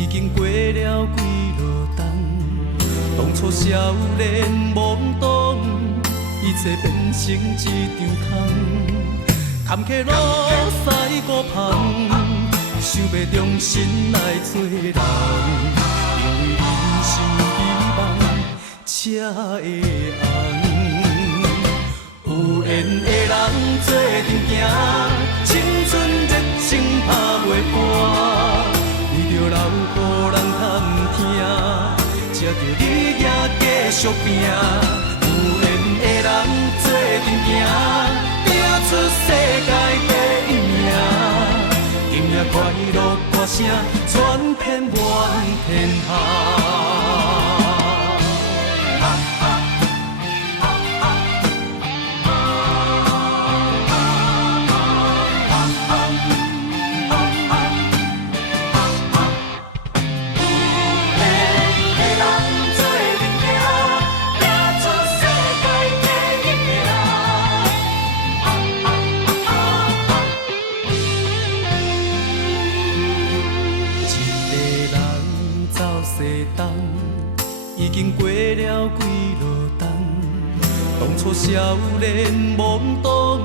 已经过了几落冬。当初少年懵懂，一切变成一场空。坎坷路驶孤芳，想要重新来做人，因为人生希望才会红。有缘的人做阵行，青春热情拍袂破。为着留予人探听，才着你也继续拼。有缘的人做阵行，拼出世界第一名。今夜快乐歌声传遍满天下。已经过了几落冬，当初少年懵懂，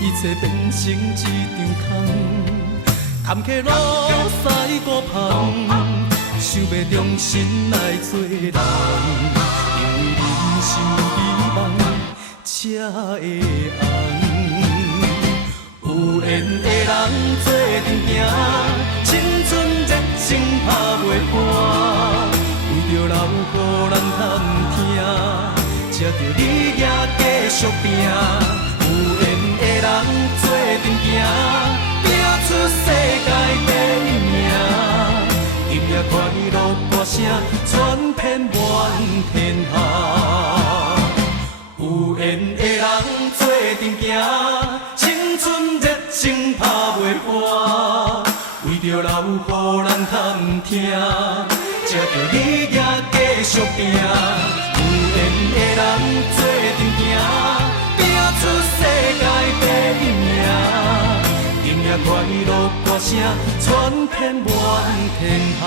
一切变成一场空。坎坷路驶孤芳，想要重新来做人，因为人生希望才会红。有缘的人做阵行，青春热情拍袂破。为着留予人探听，才着你也继续拼。有缘的人做阵行，拼出世界第一名。今夜快乐歌声传遍满天下。有缘的人做阵行，青春热情拍袂破。为着留予人探听，才着你也继续拼。有缘的人做阵行，拼出世界第一名。今夜快乐歌声传遍满天下。